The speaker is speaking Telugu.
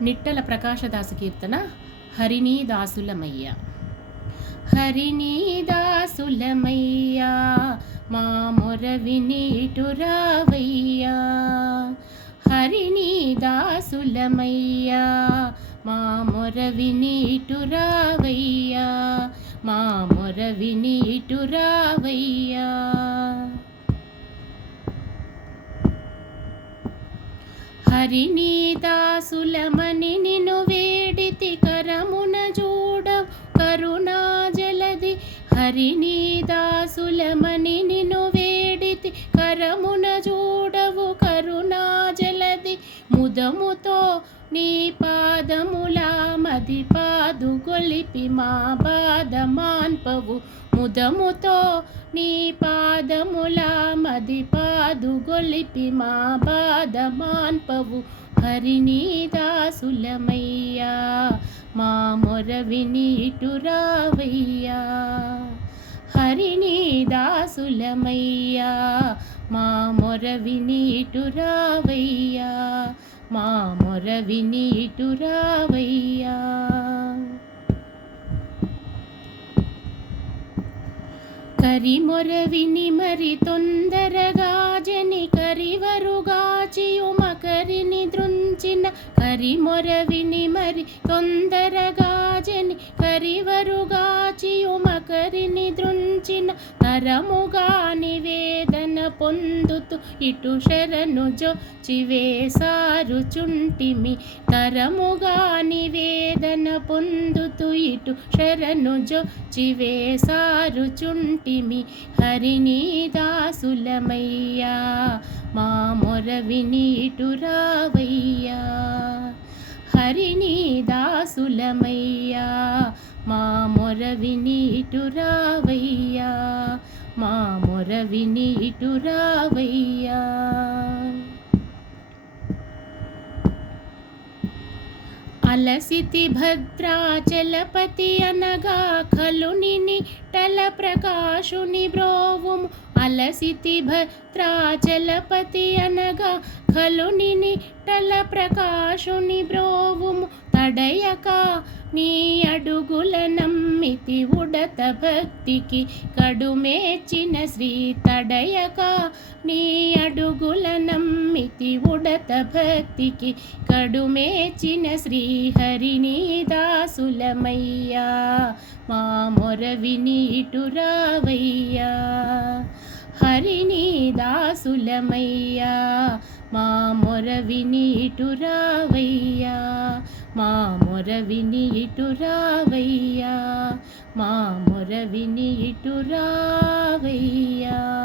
నిట్టల ప్రకాశదాసు కీర్తన హరినీ దాసులమయ్య హరినీ దాసులమయ్యా మా మొర వినీటురావయ్యా హరినీ దాసులమయ్యా మా మొర వినీటురావయ్యా మా మొర వినీటురావయ్యా హరినీ దాసులమని నిన్ను వేడితి కరమున చూడ కరుణా జలది హరినీ దాసులమని మది గొలిపి మా బాధ మాన్పవు ముదముతో నీ పాదముల మది పాదు గొలిపి మా బాధ మాన్పవు హరినీ దాసులమయ్యా మా మొర వినీటురావయ్యా హరినీ దాసులమయ్యా మా మొర వినీటురావయ్యా మా మొర వినీటురావయ్యా మరి మొరవిని మరి తొందరగా జని కరివరుగాచియు మకరిని దృంచిన కరి మొరవిని మరి తొందరగా జని కరివరుగాచియు మకరిని దృంచిన తరముగా నివేదన పొందుతూ ఇటు శరణు జొచ్చివేసారు చుంటిమి తరముగా నివేదన పొందుతూ ఇటు శరణు జొచ్చివేసారు చుంటిమి హరినీ దాసులమయ్యా మా మొర వినీటురావయ్యా హరినీ దాసులమయ్యా మా మొర విని ఇటు రావయ్యా మా మొర విని ఇటు రావయ్యా. అలసితి భద్రాచలపతి అనగా ఖలుని టల ప్రకాశుని బ్రోవుము. అలసితి భద్రాచలపతి అనగా ఖలుని టల ప్రకాశుని బ్రోవుము. తడయక నీ అడుగుల నమ్మితి ఉడత భక్తికి కడుమేచిన శ్రీ తడయక నీ అడుగుల భక్తికి కడుమేచిన శ్రీహరిని దాసులమయ్యా. మా మొర వినీటురావయ్యా హరినీ దాసులమయ్యా. మా మొర వినీటురావయ్యా మా మొర వినీటురావయ్యా మా మొర వినీటురావయ్యా